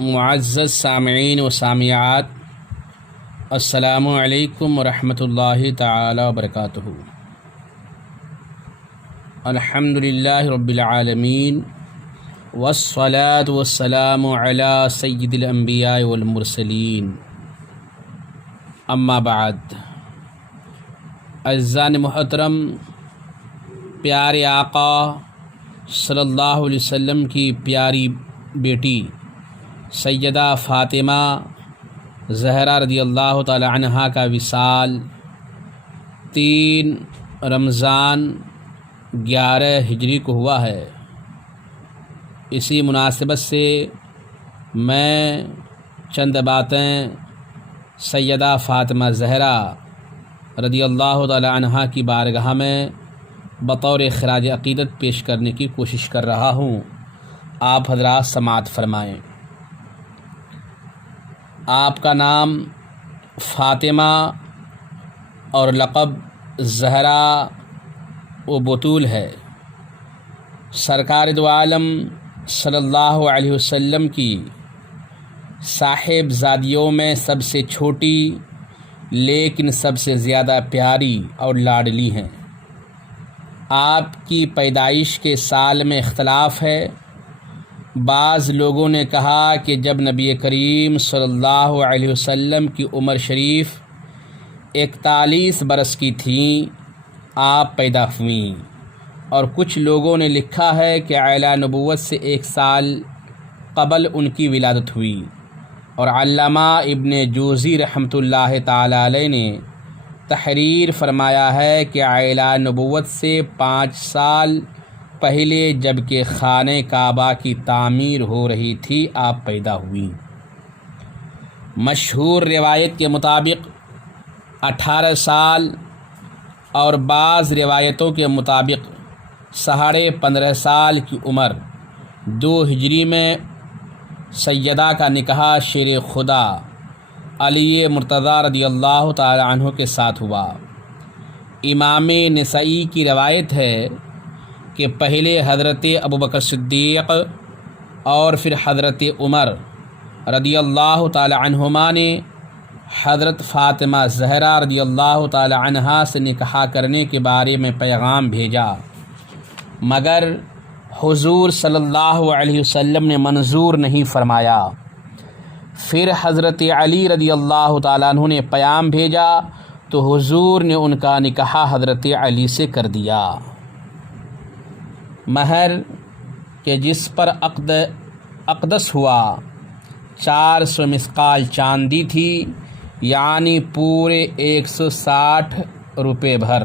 معزز سامعین و سامعات، السلام علیکم ورحمۃ اللہ تعالی وبرکاتہ۔ الحمدللہ رب العالمین والصلاة والسلام علی سید الانبیاء والمرسلین، اما بعد۔ عزیزان محترم، پیارے آقا صلی اللہ علیہ وسلم کی پیاری بیٹی سیدہ فاطمہ زہرا رضی اللہ تعالی عنہا کا وصال 3 رمضان 11 ہجری کو ہوا ہے۔ اسی مناسبت سے میں چند باتیں سیدہ فاطمہ زہرا رضی اللہ تعالی عنہا کی بارگاہ میں بطور خراج عقیدت پیش کرنے کی کوشش کر رہا ہوں، آپ حضرات سماعت فرمائیں۔ آپ کا نام فاطمہ اور لقب زہرا و بطول ہے۔ سرکار دو عالم صلی اللہ علیہ وسلم کی صاحب زادیوں میں سب سے چھوٹی لیکن سب سے زیادہ پیاری اور لاڈلی ہیں۔ آپ کی پیدائش کے سال میں اختلاف ہے۔ بعض لوگوں نے کہا کہ جب نبی کریم صلی اللہ علیہ وسلم کی عمر شریف 41 برس کی تھیں آپ پیدا ہوئیں، اور کچھ لوگوں نے لکھا ہے کہ اعلیٰ نبوت سے 1 سال قبل ان کی ولادت ہوئی، اور علامہ ابن جوزی رحمۃ اللہ تعالی علیہ نے تحریر فرمایا ہے کہ اعلیٰ نبوت سے 5 سال پہلے جبکہ خانہ کعبہ کی تعمیر ہو رہی تھی آپ پیدا ہوئیں۔ مشہور روایت کے مطابق 18 سال اور بعض روایتوں کے مطابق 15.5 سال کی عمر 2 ہجری میں سیدہ کا نکاح شیر خدا علی مرتضیٰ رضی اللہ تعالی عنہ کے ساتھ ہوا۔ امام نسائی کی روایت ہے کہ پہلے حضرت ابوبکر صدیق اور پھر حضرت عمر رضی اللہ تعالی عنہما نے حضرت فاطمہ زہرا رضی اللہ تعالی عنہا سے نکاح کرنے کے بارے میں پیغام بھیجا، مگر حضور صلی اللہ علیہ وسلم نے منظور نہیں فرمایا۔ پھر حضرت علی رضی اللہ تعالیٰ عنہ نے پیام بھیجا تو حضور نے ان کا نکاح حضرت علی سے کر دیا۔ مہر کہ جس پر اقدس ہوا 400 مثقال چاندی تھی، یعنی پورے 160 روپے بھر۔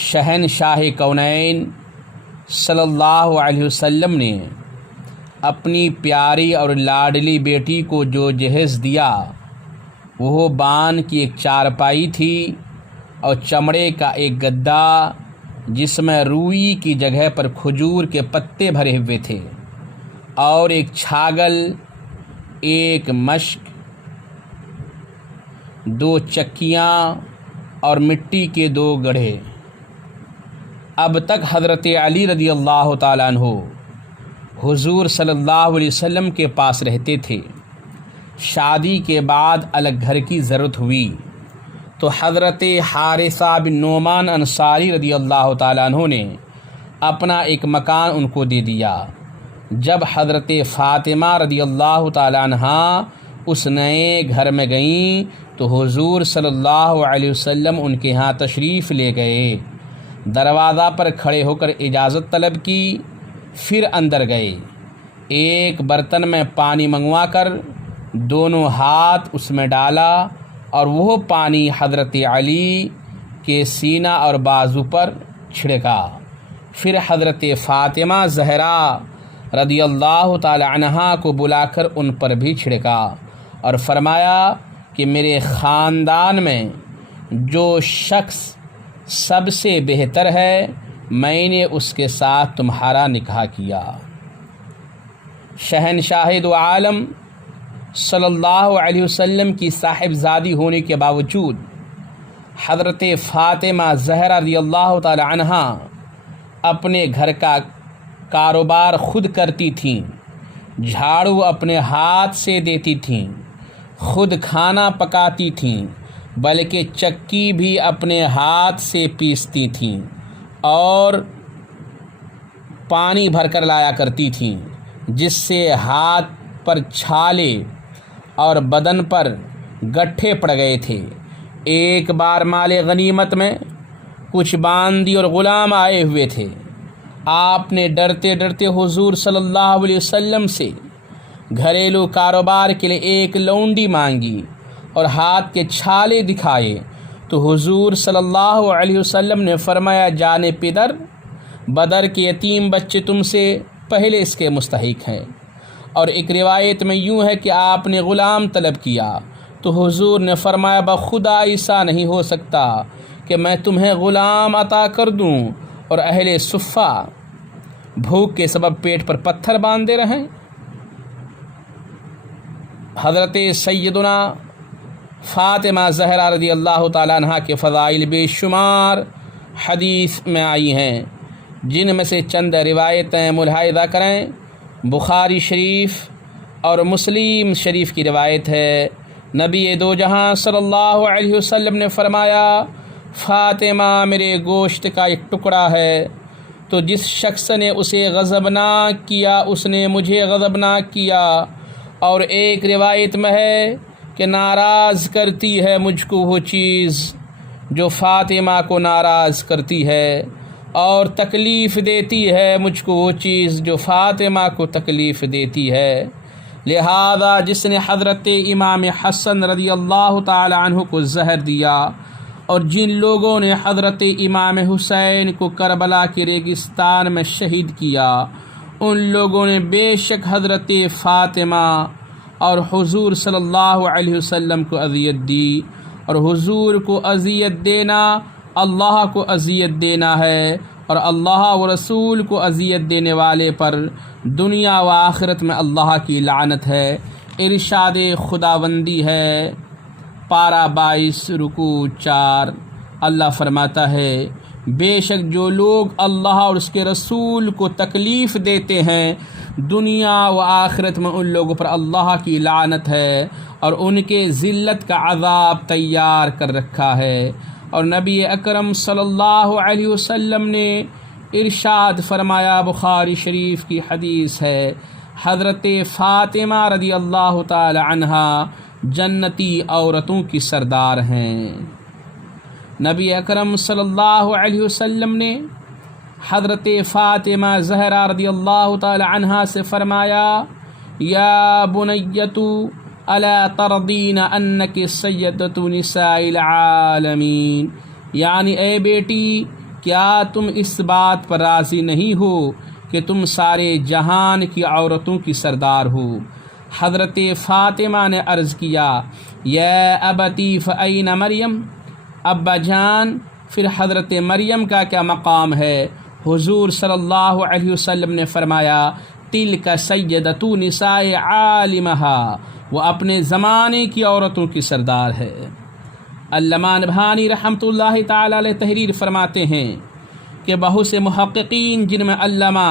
شہنشاہ کونین صلی اللہ علیہ وسلم نے اپنی پیاری اور لاڈلی بیٹی کو جو جہیز دیا وہ بان کی ایک چارپائی تھی اور چمڑے کا ایک گدا جس میں روئی کی جگہ پر کھجور کے پتے بھرے ہوئے تھے، اور ایک چھاگل، ایک مشک، 2 چکیاں اور مٹی کے 2 گڑھے۔ اب تک حضرت علی رضی اللہ تعالیٰ عنہ حضور صلی اللہ علیہ وسلم کے پاس رہتے تھے۔ شادی کے بعد الگ گھر کی ضرورت ہوئی تو حضرت حارثہ بن نعمان انصاری رضی اللہ تعالیٰ عنہ نے اپنا ایک مکان ان کو دے دیا۔ جب حضرت فاطمہ رضی اللہ تعالیٰ عنہا اس نئے گھر میں گئیں تو حضور صلی اللہ علیہ وسلم ان کے ہاں تشریف لے گئے۔ دروازہ پر کھڑے ہو کر اجازت طلب کی، پھر اندر گئے۔ ایک برتن میں پانی منگوا کر دونوں ہاتھ اس میں ڈالا اور وہ پانی حضرت علی کے سینہ اور بازو پر چھڑکا۔ پھر حضرت فاطمہ زہرا رضی اللہ تعالی عنہا کو بلا کر ان پر بھی چھڑکا اور فرمایا کہ میرے خاندان میں جو شخص سب سے بہتر ہے میں نے اس کے ساتھ تمہارا نکاح کیا۔ شہنشاہ دو عالم صلی اللہ علیہ وسلم کی صاحبزادی ہونے کے باوجود حضرت فاطمہ زہرا رضی اللہ تعالی عنہا اپنے گھر کا کاروبار خود کرتی تھیں، جھاڑو اپنے ہاتھ سے دیتی تھیں، خود کھانا پکاتی تھیں، بلکہ چکی بھی اپنے ہاتھ سے پیستی تھیں اور پانی بھر کر لایا کرتی تھیں، جس سے ہاتھ پر چھالے اور بدن پر گٹھے پڑ گئے تھے۔ ایک بار مال غنیمت میں کچھ باندی اور غلام آئے ہوئے تھے۔ آپ نے ڈرتے ڈرتے حضور صلی اللہ علیہ وسلم سے گھریلو کاروبار کے لیے ایک لونڈی مانگی اور ہاتھ کے چھالے دکھائے تو حضور صلی اللہ علیہ وسلم نے فرمایا، جانے پدر، بدر کے یتیم بچے تم سے پہلے اس کے مستحق ہیں۔ اور ایک روایت میں یوں ہے کہ آپ نے غلام طلب کیا تو حضور نے فرمایا، بخدا ایسا نہیں ہو سکتا کہ میں تمہیں غلام عطا کر دوں اور اہل صفہ بھوک کے سبب پیٹ پر پتھر باندھے رہیں۔ حضرت سیدنا فاطمہ زہرا رضی اللہ تعالیٰ عنہ کے فضائل بے شمار حدیث میں آئی ہیں، جن میں سے چند روایتیں ملاحظہ کریں۔ بخاری شریف اور مسلم شریف کی روایت ہے، نبی دو جہاں صلی اللہ علیہ وسلم نے فرمایا، فاطمہ میرے گوشت کا ایک ٹکڑا ہے، تو جس شخص نے اسے غضبناک کیا اس نے مجھے غضبناک کیا۔ اور ایک روایت میں ہے کہ ناراض کرتی ہے مجھ کو وہ چیز جو فاطمہ کو ناراض کرتی ہے، اور تکلیف دیتی ہے مجھ کو وہ چیز جو فاطمہ کو تکلیف دیتی ہے۔ لہذا جس نے حضرت امام حسن رضی اللہ تعالی عنہ کو زہر دیا اور جن لوگوں نے حضرت امام حسین کو کربلا کے ریگستان میں شہید کیا، ان لوگوں نے بے شک حضرت فاطمہ اور حضور صلی اللہ علیہ وسلم کو اذیت دی، اور حضور کو اذیت دینا اللہ کو اذیت دینا ہے، اور اللہ و رسول کو اذیت دینے والے پر دنیا و آخرت میں اللہ کی لعنت ہے۔ ارشاد خداوندی ہے، پارہ 22 رکوع 4، اللہ فرماتا ہے، بے شک جو لوگ اللہ اور اس کے رسول کو تکلیف دیتے ہیں، دنیا و آخرت میں ان لوگوں پر اللہ کی لعنت ہے اور ان کے ذلت کا عذاب تیار کر رکھا ہے۔ اور نبی اکرم صلی اللہ علیہ وسلم نے ارشاد فرمایا، بخاری شریف کی حدیث ہے، حضرت فاطمہ رضی اللہ تعالی عنہا جنتی عورتوں کی سردار ہیں۔ نبی اکرم صلی اللہ علیہ وسلم نے حضرت فاطمہ زہرا رضی اللہ تعالی عنہا سے فرمایا، یا بنیتو الا ترضین انک سیدۃ نساء العالمین، یعنی اے بیٹی، کیا تم اس بات پر راضی نہیں ہو کہ تم سارے جہان کی عورتوں کی سردار ہو؟ حضرت فاطمہ نے عرض کیا، یا ابتی فأین مریم، ابا جان پھر حضرت مریم کا کیا مقام ہے؟ حضور صلی اللہ علیہ وسلم نے فرمایا، تلک سیدۃ نساء عالمہا، وہ اپنے زمانے کی عورتوں کی سردار ہے۔ علامہ نبہانی رحمۃ اللہ تعالی علیہ تحریر فرماتے ہیں کہ بہت سے محققین، جن میں علامہ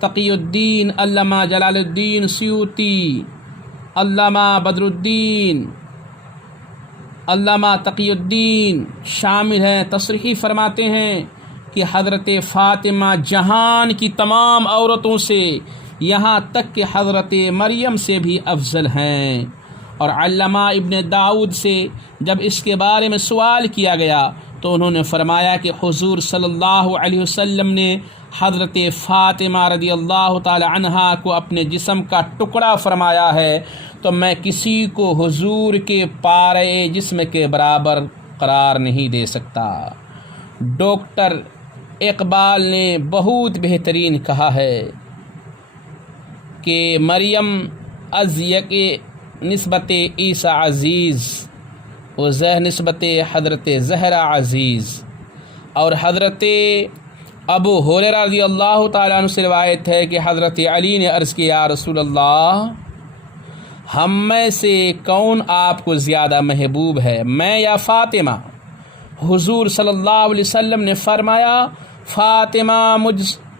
تقی الدین، علامہ جلال الدین سیوطی، علامہ بدر الدین، علامہ تقی الدین شامل ہیں، تصریح فرماتے ہیں کہ حضرت فاطمہ جہان کی تمام عورتوں سے، یہاں تک کہ حضرت مریم سے بھی افضل ہیں۔ اور علامہ ابن داؤد سے جب اس کے بارے میں سوال کیا گیا تو انہوں نے فرمایا کہ حضور صلی اللہ علیہ وسلم نے حضرت فاطمہ رضی اللہ تعالی عنہا کو اپنے جسم کا ٹکڑا فرمایا ہے، تو میں کسی کو حضور کے پارے جسم کے برابر قرار نہیں دے سکتا۔ ڈاکٹر اقبال نے بہت بہترین کہا ہے کہ مریم از یک نسبت عیسیٰ عزیز و زہ نسبت حضرت زہرا عزیز۔ اور حضرت ابو ہریرہ رضی اللہ تعالیٰ عنہ سے روایت ہے کہ حضرت علی نے عرض کیا، یا رسول اللہ، ہم میں سے کون آپ کو زیادہ محبوب ہے، میں یا فاطمہ؟ حضور صلی اللہ علیہ وسلم نے فرمایا، فاطمہ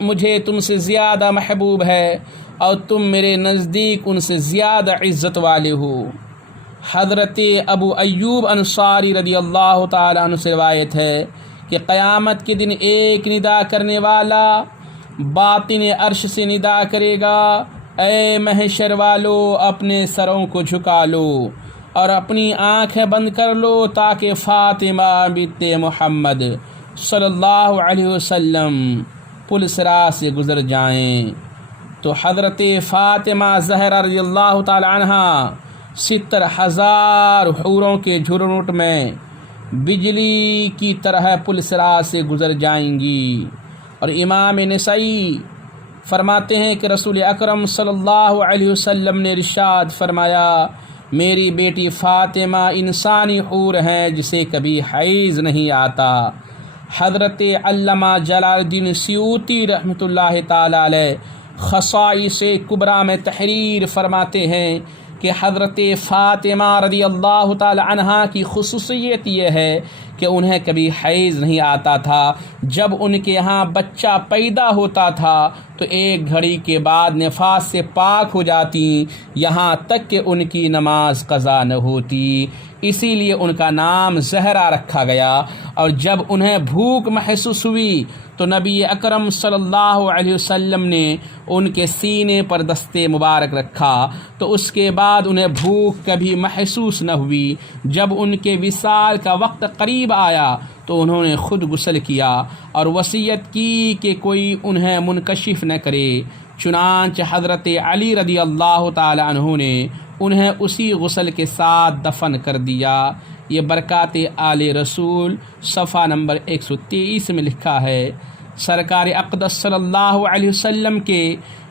مجھے تم سے زیادہ محبوب ہے اور تم میرے نزدیک ان سے زیادہ عزت والے ہو۔ حضرت ابو ایوب انصاری رضی اللہ تعالیٰ عنہ سے روایت ہے کہ قیامت کے دن ایک ندا کرنے والا باطن عرش سے ندا کرے گا، اے محشر والو اپنے سروں کو جھکا لو اور اپنی آنکھیں بند کر لو تاکہ فاطمہ بنت محمد صلی اللہ علیہ وسلم پل صراط سے گزر جائیں۔ تو حضرت فاطمہ زہرا رضی اللہ تعالی عنہ 70,000 حوروں کے جھرمٹ میں بجلی کی طرح پل صراط سے گزر جائیں گی۔ اور امام نسائی فرماتے ہیں کہ رسول اکرم صلی اللہ علیہ وسلم نے ارشاد فرمایا، میری بیٹی فاطمہ انسانی حور ہیں جسے کبھی حیض نہیں آتا۔ حضرت علامہ جلال الدین سیوطی رحمۃ اللہ تعالی علیہ خصائص کبریٰ میں تحریر فرماتے ہیں کہ حضرت فاطمہ رضی اللہ تعالی عنہا کی خصوصیت یہ ہے کہ انہیں کبھی حیض نہیں آتا تھا۔ جب ان کے ہاں بچہ پیدا ہوتا تھا تو ایک گھڑی کے بعد نفاس سے پاک ہو جاتی، یہاں تک کہ ان کی نماز قضا نہ ہوتی، اسی لیے ان کا نام زہرا رکھا گیا۔ اور جب انہیں بھوک محسوس ہوئی تو نبی اکرم صلی اللہ علیہ وسلم نے ان کے سینے پر دست مبارک رکھا تو اس کے بعد انہیں بھوک کبھی محسوس نہ ہوئی۔ جب ان کے وصال کا وقت قریب آیا تو انہوں نے خود غسل کیا اور وصیت کی کہ کوئی انہیں منکشف نہ کرے، چنانچہ حضرت علی رضی اللہ تعالی عنہ نے انہیں اسی غسل کے ساتھ دفن کر دیا۔ یہ برکات آل رسول صفحہ نمبر 123 میں لکھا ہے۔ سرکار اقدس صلی اللہ علیہ وسلم کے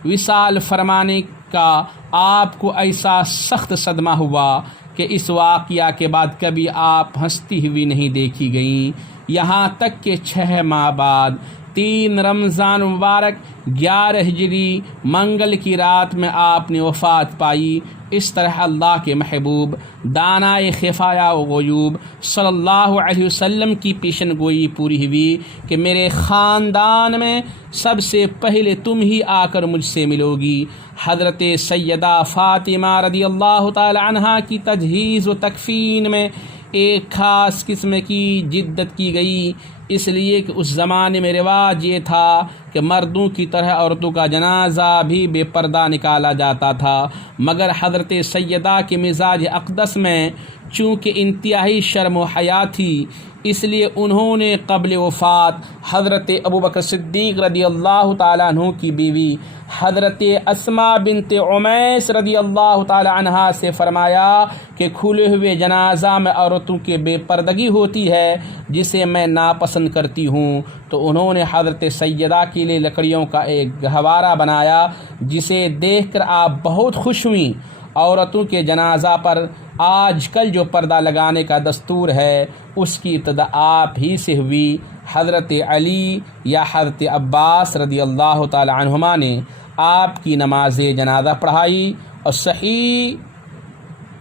وصال فرمانے کا آپ کو ایسا سخت صدمہ ہوا کہ اس واقعہ کے بعد کبھی آپ ہنستی ہوئی نہیں دیکھی گئیں، یہاں تک کہ 6 ماہ بعد 3 رمضان مبارک 11 ہجری منگل کی رات میں آپ نے وفات پائی۔ اس طرح اللہ کے محبوب دانائے خفایا و غیوب صلی اللہ علیہ وسلم کی پیشن گوئی پوری ہوئی کہ میرے خاندان میں سب سے پہلے تم ہی آ کر مجھ سے ملو گی۔ حضرت سیدہ فاطمہ رضی اللہ تعالی عنہا کی تجہیز و تکفین میں ایک خاص قسم کی جدت کی گئی، اس لیے کہ اس زمانے میں رواج یہ تھا کہ مردوں کی طرح عورتوں کا جنازہ بھی بے پردہ نکالا جاتا تھا، مگر حضرت سیدہ کے مزاج اقدس میں چونکہ انتہائی شرم و حیا تھی، اس لیے انہوں نے قبل وفات حضرت ابوبکر صدیق رضی اللہ تعالیٰ عنہ کی بیوی حضرت اسماء بنت عمیس رضی اللہ تعالی عنہا سے فرمایا کہ کھلے ہوئے جنازہ میں عورتوں کی بے پردگی ہوتی ہے جسے میں ناپسند کرتی ہوں، تو انہوں نے حضرت سیدہ کے لیے لکڑیوں کا ایک گہوارہ بنایا جسے دیکھ کر آپ بہت خوش ہوئیں۔ عورتوں کے جنازہ پر آج کل جو پردہ لگانے کا دستور ہے اس کی ابتدا آپ ہی سے ہوئی۔ حضرت علی یا حضرت عباس رضی اللہ تعالی عنہما نے آپ کی نماز جنازہ پڑھائی، اور صحیح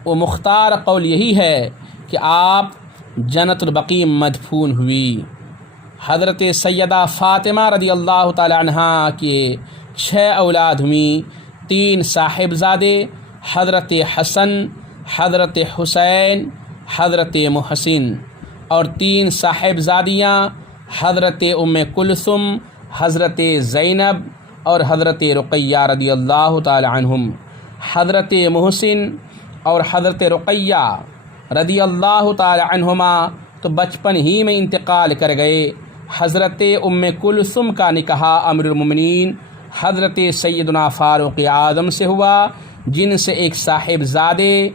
و مختار قول یہی ہے کہ آپ جنت البقیع مدفون ہوئی۔ حضرت سیدہ فاطمہ رضی اللہ تعالی عنہا کے 6 اولاد ہوئیں، 3 صاحبزادے حضرت حسن، حضرت حسین، حضرت محسن، اور 3 صاحبزادیاں حضرت ام کلثوم، حضرت زینب اور حضرت رقیہ رضی اللہ تعالی عنہم۔ حضرت محسن اور حضرت رقیہ رضی اللہ تعالی عنہما تو بچپن ہی میں انتقال کر گئے۔ حضرت ام کلثوم کا نکاح امیر المومنین حضرت سیدنا فاروق اعظم سے ہوا، جن سے ایک صاحبزادے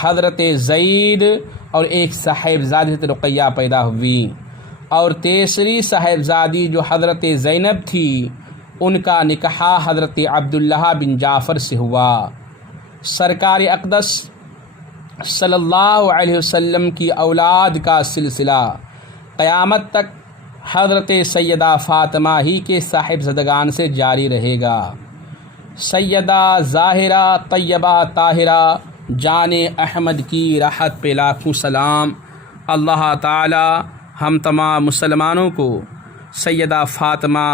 حضرت زید اور ایک صاحبزادی حضرت رقیہ پیدا ہوئی، اور تیسری صاحبزادی جو حضرت زینب تھی ان کا نکاح حضرت عبداللہ بن جعفر سے ہوا۔ سرکار اقدس صلی اللہ علیہ وسلم کی اولاد کا سلسلہ قیامت تک حضرت سیدہ فاطمہ ہی کے صاحبزادگان سے جاری رہے گا۔ سیدہ ظاہرہ طیبہ طاہرہ جان احمد کی راحت پہ لاکھوں سلام۔ اللہ تعالی ہم تمام مسلمانوں کو سیدہ فاطمہ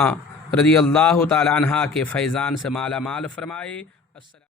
رضی اللہ تعالی عنہ کے فیضان سے مالا مال فرمائے۔ السلام